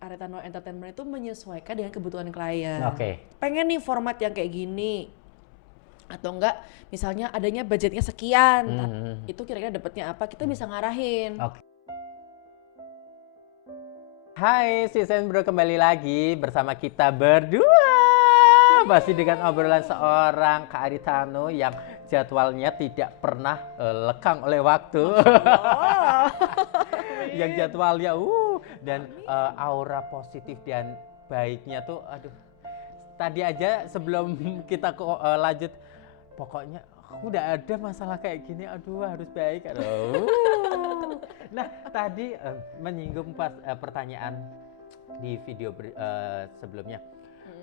Aretano Entertainment itu menyesuaikan dengan kebutuhan klien. Oke. Pengen nih format yang kayak gini. Atau enggak, misalnya adanya budgetnya sekian, itu kira-kira dapatnya apa, kita bisa ngarahin. Oke. Hai, Sis and Bro, kembali lagi bersama kita berdua. Masih dengan obrolan seorang Kak Aretano yang jadwalnya tidak pernah lekang oleh waktu. Yang jadwalnya dan aura positif dan baiknya tuh aduh. Tadi aja sebelum kita lanjut, pokoknya udah ada masalah kayak gini, aduh harus baik. Aduh. Nah, tadi menyinggung pas pertanyaan di video sebelumnya.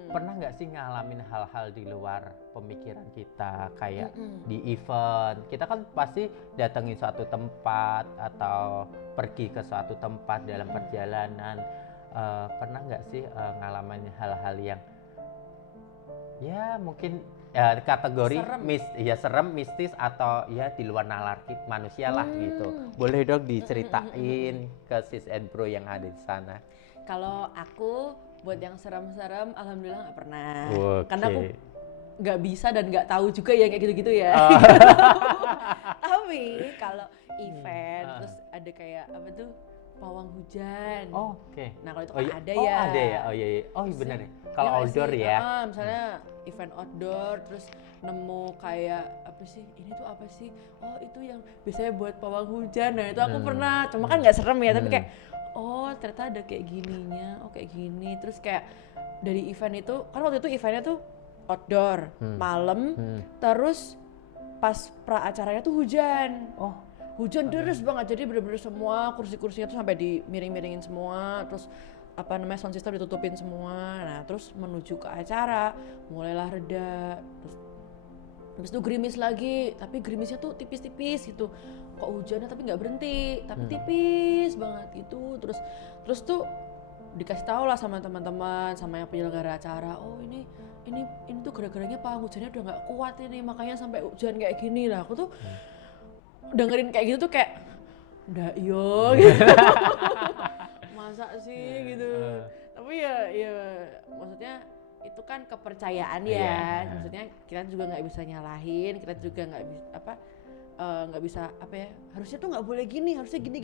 Pernah nggak sih ngalamin hal-hal di luar pemikiran kita, kayak di event? Kita kan pasti datengin suatu tempat atau pergi ke suatu tempat dalam perjalanan. Pernah nggak sih ngalamin hal-hal yang ya mungkin kategori serem, mistis, atau ya di luar nalar manusia lah gitu. Boleh dong diceritain ke Sis and Bro yang ada di sana. Kalau aku buat yang serem-serem, alhamdulillah nggak pernah. Okay. Karena aku nggak bisa dan nggak tahu juga ya kayak gitu-gitu ya. Tapi kalau event terus ada kayak apa tuh, pawang hujan. Oke. Nah kalau itu kan ada ya. Ada ya. Oh iya. Oh iya benar ya. Kalau outdoor ya. Misalnya event outdoor terus nemu kayak apa sih? Ini tuh apa sih? Oh itu yang biasanya buat pawang hujan. Nah itu aku pernah. Cuma kan nggak serem ya. Tapi kayak oh ternyata ada kayak gininya. Oh kayak gini. Terus kayak dari event itu kan waktu itu eventnya tuh outdoor malam. Terus pas pra acaranya tuh hujan. Hujan deras banget, jadi bener-bener semua kursi-kursinya tuh sampai dimiring-miringin semua, terus apa namanya sound system ditutupin semua. Nah terus menuju ke acara mulailah reda, terus habis itu gerimis lagi, tapi gerimisnya tuh tipis-tipis gitu. Kok hujannya tapi nggak berhenti, tapi tipis banget gitu. Terus tuh dikasih tahu lah sama teman-teman, sama yang penyelenggara acara, oh ini tuh gara-garanya pawang hujannya udah nggak kuat ini, makanya sampai hujan kayak gini lah. Aku tuh dengerin kayak gitu tuh kayak udah iyo gitu. Masa sih gitu. Tapi ya maksudnya itu kan kepercayaan ya. Maksudnya kita juga nggak bisa nyalahin, kita juga nggak bisa apa ya, harusnya tuh nggak boleh gini, harusnya gini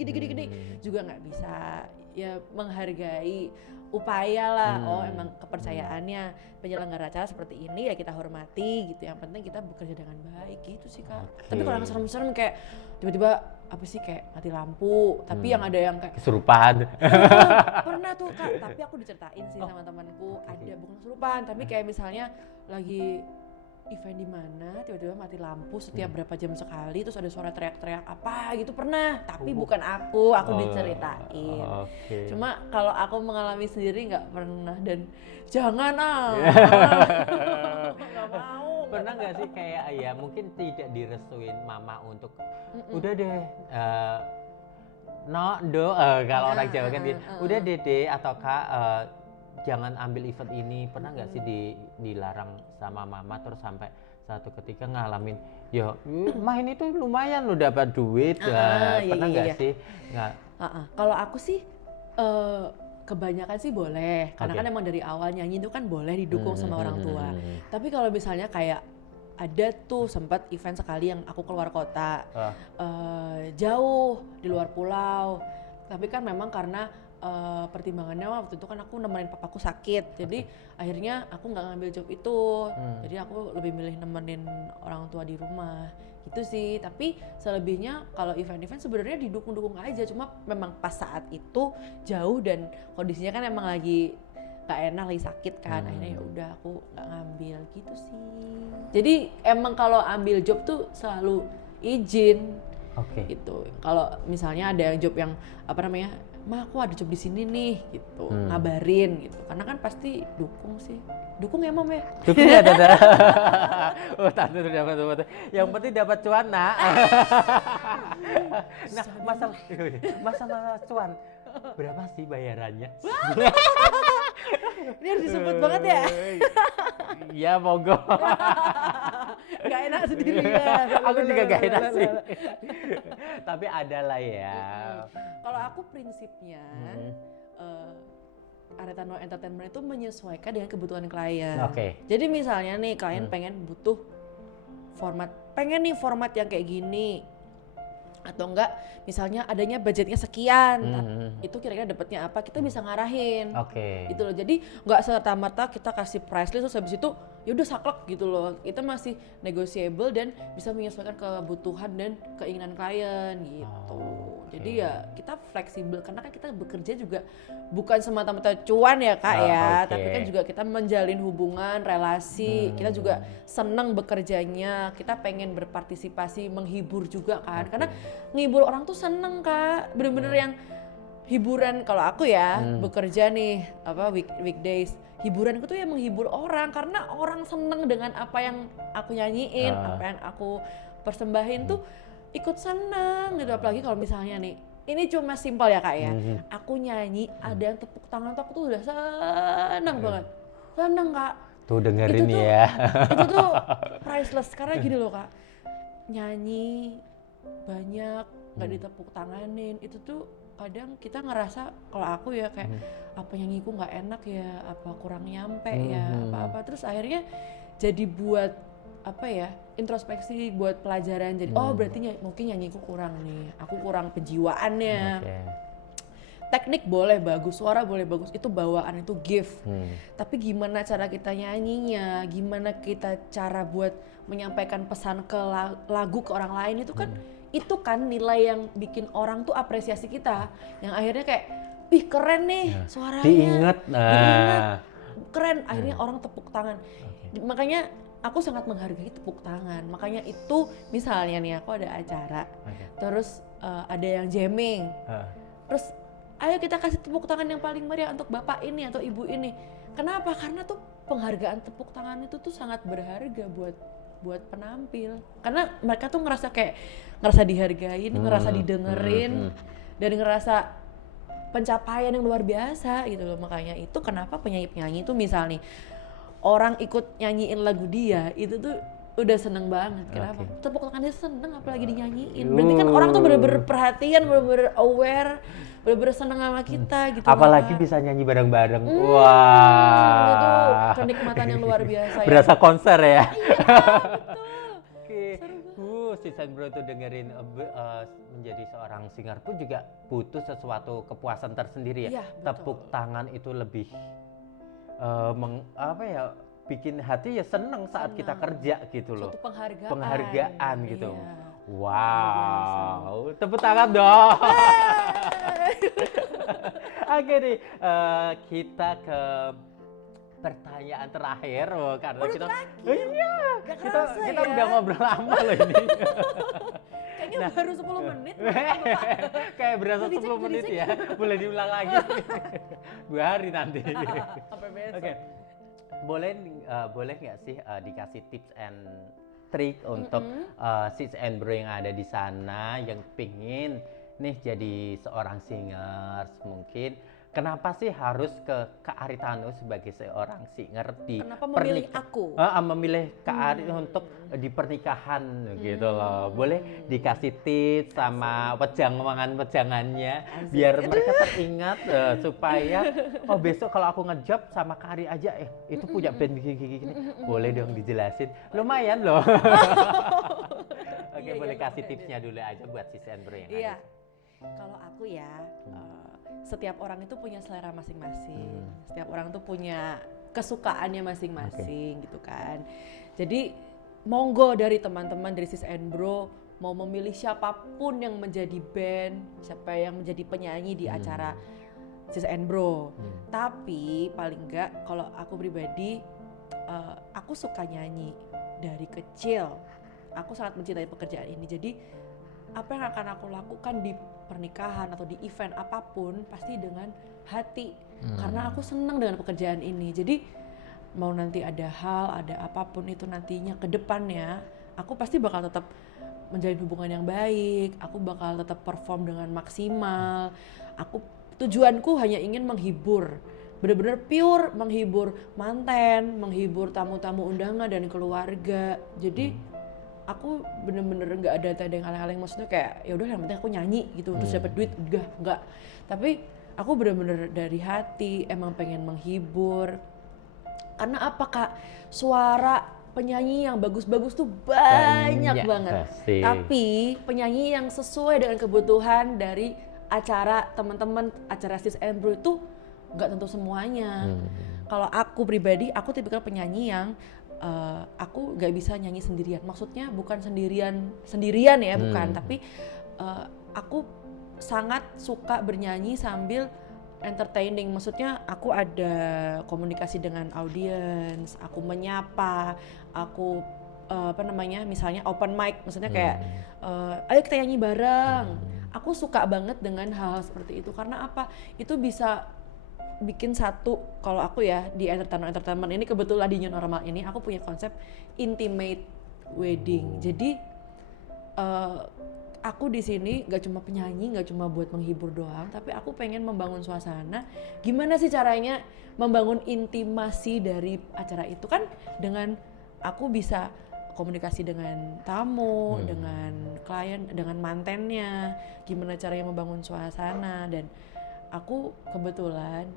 juga nggak bisa. Ya menghargai upaya lah. Emang kepercayaannya penyelenggara acara seperti ini ya kita hormati gitu. Yang penting kita bekerja dengan baik gitu sih Kak. Tapi kalau yang serem-serem kayak tiba-tiba apa sih kayak mati lampu, tapi yang ada yang kayak kesurupan. Pernah tuh Kak, tapi aku diceritain sih sama temanku, ada bukan kesurupan, tapi kayak misalnya lagi event di mana tiba-tiba mati lampu setiap berapa jam sekali, terus ada suara teriak-teriak apa gitu pernah, tapi bukan aku diceritain. Cuma kalau aku mengalami sendiri nggak pernah dan jangan nggak mau. Pernah nggak sih kayak ya mungkin tidak direstuin mama untuk udah deh kalau orang Jawa kan gitu, udah dede atau Kak jangan ambil event ini. Pernah nggak sih dilarang sama mama terus sampai satu ketika ngalamin ya main itu lumayan lo dapat duit. Pernah nggak sih? Kalau aku sih kebanyakan sih boleh, karena kan emang dari awal nyanyi itu kan boleh didukung sama orang tua. Tapi kalau misalnya kayak ada tuh sempat event sekali yang aku keluar kota, jauh di luar pulau, tapi kan memang karena pertimbangannya waktu itu kan aku nemenin papaku sakit, jadi akhirnya aku nggak ngambil job itu. Jadi aku lebih milih nemenin orang tua di rumah gitu sih. Tapi selebihnya kalau event-event sebenarnya didukung-dukung aja, cuma memang pas saat itu jauh dan kondisinya kan emang lagi gak enak, lagi sakit kan, akhirnya ya udah aku nggak ngambil gitu sih. Jadi emang kalau ambil job tuh selalu izin. Gitu. Kalau misalnya ada yang job yang apa namanya, "Ma, aku ada job di sini nih," gitu, ngabarin gitu. Karena kan pasti dukung sih. Dukung ya, Mam ya? Dukung ya, Tante. Tante tuh dapat. Yang penting dapat cuan, Nak. Nah, masalah cuan. Berapa sih bayarannya? Ini harus disebut banget ya? Iya, monggo. Gak enak sendirian. Aku juga gak enak sih. Tapi ada lah ya. Kalau aku prinsipnya Haritano Entertainment itu menyesuaikan dengan kebutuhan klien. Oke. Jadi misalnya nih klien butuh pengen nih format yang kayak gini, atau enggak misalnya adanya budgetnya sekian, itu kira-kira dapatnya apa, kita bisa ngarahin. Oke. Gitu loh. Jadi nggak serta-merta kita kasih price list terus habis itu yaudah saklek gitu loh. Kita masih negotiable dan bisa menyesuaikan kebutuhan dan keinginan klien gitu. Jadi ya kita fleksibel karena kan kita bekerja juga bukan semata-mata cuan ya Kak ya, tapi kan juga kita menjalin hubungan, relasi. Kita juga senang bekerjanya, kita pengen berpartisipasi, menghibur juga kan. Karena ngehibur orang tuh seneng Kak, bener-bener yang hiburan. Kalau aku ya bekerja nih weekdays, hiburanku tuh ya menghibur orang karena orang seneng dengan apa yang aku nyanyiin, apa yang aku persembahin tuh ikut seneng gitu. Apalagi kalau misalnya nih, ini cuma simpel ya Kak ya, aku nyanyi ada yang tepuk tangan tuh aku tuh udah seneng banget, seneng Kak. Tuh dengerin itu ya. Itu tuh priceless karena gini loh Kak, nyanyi banyak nggak ditepuk tanganin itu tuh kadang kita ngerasa, kalau aku ya kayak apa nyanyiku nggak enak ya, apa kurang nyampe ya, apa-apa, terus akhirnya jadi buat apa ya, introspeksi, buat pelajaran. Jadi oh berarti mungkin nyanyiku kurang nih, aku kurang penjiwaannya. Teknik boleh bagus, suara boleh bagus, itu bawaan, itu gift. Tapi gimana cara kita nyanyinya, gimana kita cara buat menyampaikan pesan ke lagu ke orang lain, itu kan nilai yang bikin orang tuh apresiasi kita, yang akhirnya kayak ih keren nih suaranya, diinget, keren, akhirnya orang tepuk tangan. Makanya aku sangat menghargai tepuk tangan. Makanya itu misalnya nih aku ada acara, terus ada yang jamming, terus ayo kita kasih tepuk tangan yang paling meriah untuk bapak ini atau ibu ini. Kenapa? Karena tuh penghargaan tepuk tangan itu tuh sangat berharga buat penampil. Karena mereka tuh ngerasa dihargain, ngerasa didengerin, dan ngerasa pencapaian yang luar biasa gitu loh. Makanya itu kenapa penyanyi-penyanyi itu misal nih orang ikut nyanyiin lagu dia, itu tuh udah seneng banget. Kenapa? Tepuk tangannya seneng apalagi dinyanyiin. Berarti kan orang tuh bener-bener perhatian, bener-bener aware, bener-bener seneng sama kita gitu. Apalagi bisa nyanyi bareng-bareng. Wah. Itu kenikmatan yang luar biasa ya. Berasa konser ya. Iya, betul. Oke. Sis and Bro tuh dengerin menjadi seorang singer pun juga butuh sesuatu kepuasan tersendiri ya. Iya, Tepuk tangan itu lebih bikin hati ya seneng saat kita kerja gitu loh. Suatu penghargaan gitu. Iya. Wow, tepuk tangan dong. Oke nih, kita ke pertanyaan terakhir karena kita kita udah ngobrol lama loh ini. Kayaknya baru 10 menit. Kayak berasa 10 menit ya. Boleh diulang lagi. 2 hari nanti. Sampai besok. Oke. Boleh nggak sih dikasih tips and trik untuk Sis and Bro yang ada di sana yang pingin nih jadi seorang singer mungkin, kenapa sih harus ke Kak Haritano sebagai seorang singer di kenapa memilih aku? Memilih Kak Ari untuk di pernikahan gitu loh. Boleh dikasih tips sama wejangan-wejangannya biar mereka teringat supaya besok kalau aku ngejob sama Kak Ari aja itu punya band gini. Boleh dong dijelasin. Lumayan loh. Oke, boleh kasih tipsnya dulu aja buat Sis and Bro yang ada. Kalau aku ya, setiap orang itu punya selera masing-masing. Setiap orang tuh punya kesukaannya masing-masing gitu kan. Jadi monggo dari teman-teman dari Sis and Bro mau memilih siapapun yang menjadi band, siapa yang menjadi penyanyi di acara Sis and Bro. Tapi paling enggak kalau aku pribadi, aku suka nyanyi dari kecil. Aku sangat mencintai pekerjaan ini. Jadi apa yang akan aku lakukan di pernikahan atau di event apapun pasti dengan hati, karena aku senang dengan pekerjaan ini. Jadi mau nanti ada hal, ada apapun itu nantinya ke depannya, aku pasti bakal tetap menjalin hubungan yang baik, aku bakal tetap perform dengan maksimal. Tujuanku hanya ingin menghibur, benar-benar pure menghibur manten, menghibur tamu-tamu undangan dan keluarga. Jadi aku bener-bener nggak ada yang aleng-aleng, maksudnya kayak ya udah yang penting aku nyanyi gitu terus dapat duit, enggak. Tapi Aku bener-bener dari hati emang pengen menghibur. Karena apa Kak? Suara penyanyi yang bagus-bagus tuh banyak banget. pasti. Tapi penyanyi yang sesuai dengan kebutuhan dari acara teman-teman, acara Sis and Bro itu nggak tentu semuanya. Kalau aku pribadi, aku tipikal penyanyi yang aku nggak bisa nyanyi sendirian. Maksudnya bukan sendirian ya, bukan. Tapi aku sangat suka bernyanyi sambil entertaining. Maksudnya aku ada komunikasi dengan audiens, aku menyapa, aku misalnya open mic, maksudnya kayak ayo kita nyanyi bareng. Aku suka banget dengan hal-hal seperti itu karena apa? Itu bisa bikin satu, kalau aku ya di entertainment ini kebetulan di new normal ini aku punya konsep intimate wedding. Jadi aku di sini gak cuma penyanyi, gak cuma buat menghibur doang, tapi aku pengen membangun suasana. Gimana sih caranya membangun intimasi dari acara itu kan dengan aku bisa komunikasi dengan tamu, dengan klien, dengan mantennya. Gimana caranya membangun suasana dan aku kebetulan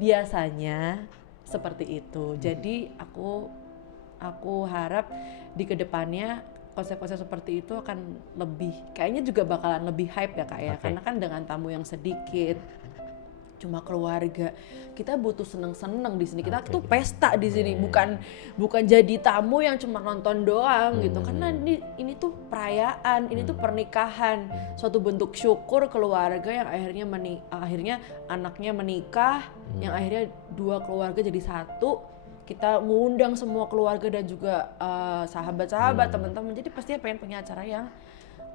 biasanya seperti itu. Jadi aku harap di kedepannya konsep-konsep seperti itu akan lebih, kayaknya juga bakalan lebih hype ya Kak ya. Karena kan dengan tamu yang sedikit, cuma keluarga, kita butuh seneng-seneng di sini. Kita tuh pesta di sini, bukan jadi tamu yang cuma nonton doang gitu. Karena ini tuh perayaan, ini tuh pernikahan, suatu bentuk syukur keluarga yang akhirnya anaknya menikah, yang akhirnya dua keluarga jadi satu. Kita ngundang semua keluarga dan juga sahabat-sahabat, teman-teman. Jadi pastinya pengen punya acara yang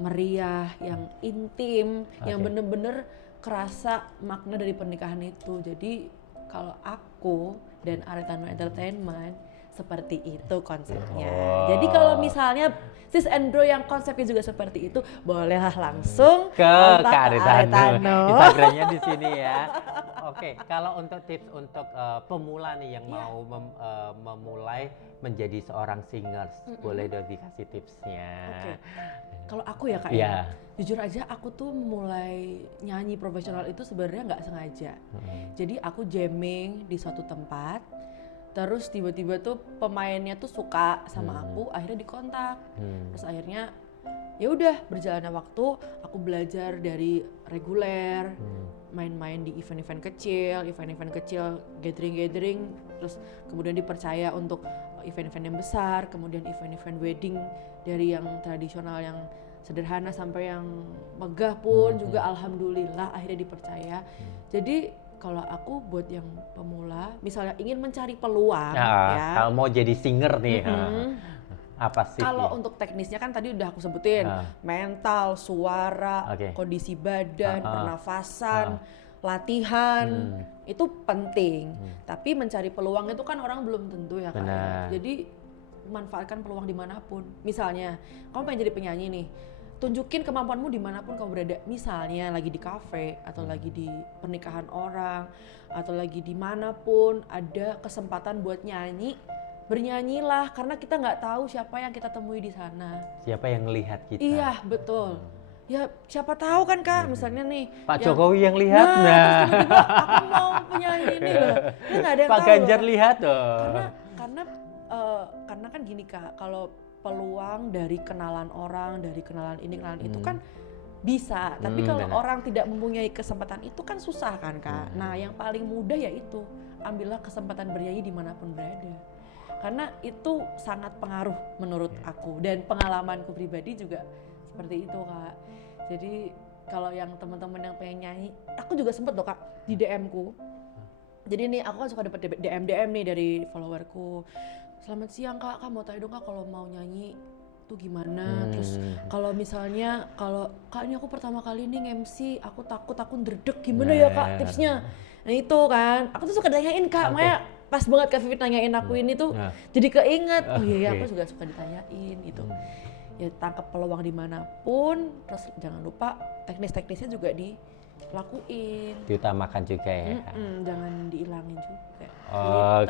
meriah, yang intim, yang bener-bener kerasa makna dari pernikahan itu. Jadi kalau aku dan Aritano Entertainment seperti itu konsepnya. Jadi kalau misalnya Sis and Bro yang konsepnya juga seperti itu, bolehlah langsung ke kontak Aritano. Instagramnya di sini ya. Oke, kalau untuk tips untuk pemula nih yang mau memulai menjadi seorang singers, boleh dong dikasih tipsnya. Kalau aku ya Kak ya, jujur aja aku tuh mulai nyanyi profesional itu sebenarnya nggak sengaja. Jadi aku jamming di suatu tempat, terus tiba-tiba tuh pemainnya tuh suka sama aku, akhirnya dikontak. Terus akhirnya ya udah berjalannya waktu, aku belajar dari reguler, main-main di event-event kecil, gathering, terus kemudian dipercaya untuk event-event yang besar, kemudian event-event wedding dari yang tradisional yang sederhana sampai yang megah pun juga alhamdulillah akhirnya dipercaya. Jadi kalau aku buat yang pemula, misalnya ingin mencari peluang ya. Kalau mau jadi singer nih, apa sih? Kalau untuk teknisnya kan tadi udah aku sebutin, mental, suara, kondisi badan, pernafasan, latihan, itu penting. Tapi mencari peluang itu kan orang belum tentu ya Kak. Jadi manfaatkan peluang dimanapun. Misalnya, kamu pengen jadi penyanyi nih, tunjukin kemampuanmu dimanapun kamu berada. Misalnya lagi di kafe, atau lagi di pernikahan orang, atau lagi dimanapun ada kesempatan buat nyanyi, bernyanyilah, karena kita nggak tahu siapa yang kita temui di sana. Siapa yang ngelihat kita? Iya, betul. Ya siapa tahu kan Kak, misalnya nih Pak Jokowi yang lihat, terus tiba-tiba aku mau penyanyi ini loh, ya nggak ada yang Pak tahu Ganjar loh. lihat loh. Karena kan gini Kak, kalau peluang dari kenalan orang, dari kenalan ini, kenalan itu kan bisa, tapi kalau orang tidak mempunyai kesempatan itu kan susah kan Kak. Nah yang paling mudah yaitu ambillah kesempatan bernyanyi dimanapun berada. Karena itu sangat pengaruh menurut aku, dan pengalamanku pribadi juga seperti itu Kak. Jadi kalau yang teman-teman yang pengen nyanyi, aku juga sempet loh Kak di DM-ku. Jadi nih aku kan suka dapat DM nih dari followerku. Selamat siang Kak mau tanya dong Kak kalau mau nyanyi tuh gimana? Terus kalau misalnya Kak ini aku pertama kali nih MC, aku takut aku ndredeg, gimana ya Kak tipsnya? Nah itu kan, aku tuh suka tanyain Kak, makanya pas banget Kak Vivit nanyain aku ini tuh jadi keinget, oh iya aku juga suka ditanyain gitu. Ya tangkap peluang dimanapun, terus jangan lupa teknis-teknisnya juga dilakuin. Diutamakan juga ya. Jangan dihilangin juga.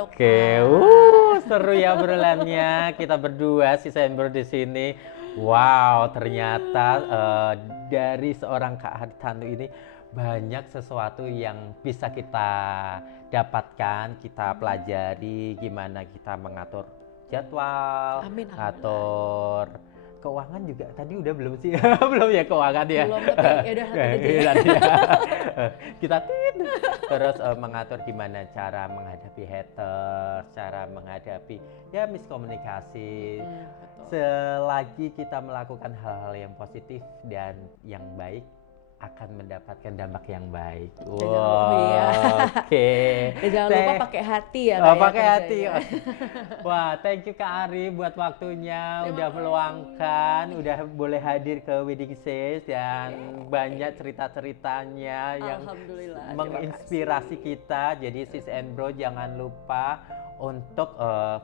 Oke, seru ya obrolannya kita berdua Sis and Bro di sini. Wow, ternyata dari seorang Kak Aritano ini banyak sesuatu yang bisa kita dapatkan, kita pelajari gimana kita mengatur jadwal, Amin, alhamdulillah. ngatur keuangan juga. Tadi udah belum sih? Belum ya keuangan ya? Belum, tapi ya udah nanti aja. Nanti ya. Kita terus mengatur gimana cara menghadapi haters, cara menghadapi ya miskomunikasi. Betul. Selagi kita melakukan hal-hal yang positif dan yang baik, akan mendapatkan dampak yang baik. Dan jangan lupa, iya. Oke. Dan jangan lupa pakai hati ya, Oh, Kak, ya, pakai hati. kerjanya. Wah, thank you Kak Ari buat waktunya, Terima udah kasih. meluangkan, udah boleh hadir ke Wedding Says dan banyak cerita-ceritanya yang Alhamdulillah. terima menginspirasi kita. Jadi sis and bro jangan lupa untuk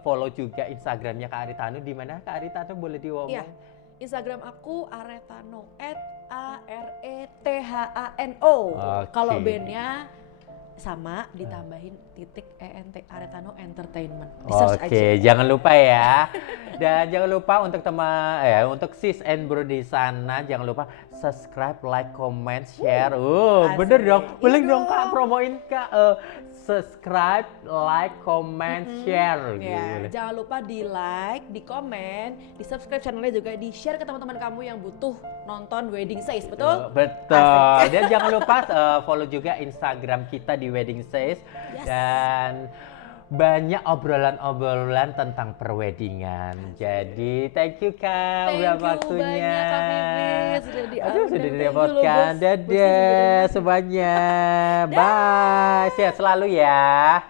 follow juga Instagramnya Kak Aritano. Di mana Kak Aritano boleh diomong? Iya. Instagram aku Aretano @ARETHANO. Oke. Kalau bandnya sama ditambahin titik ENT Aretano Entertainment. Di search Oke, aja. jangan lupa ya. Dan jangan lupa untuk untuk sis and bro di sana jangan lupa subscribe, like, comment, share. Bener asik. dong. Boleh Iya dong Kak dong. promoin Kak. Subscribe, like, comment, share. Ya, Gitu. jangan lupa di like, di komen, di subscribe channelnya juga, di share ke teman-teman kamu yang butuh nonton Wedding Says, betul? Betul. Asik. Dan jangan lupa follow juga Instagram kita di Wedding Says. Yes. Dan banyak obrolan-obrolan tentang perweddingan. Jadi thank you Kak Thank buat you waktunya. banyak Kak Vivi, sudah Aduh, diundang. sudah Thank you loh, direpotkan. Bos. Bosnya Dadah juga. semuanya. Bye. Sehat selalu ya.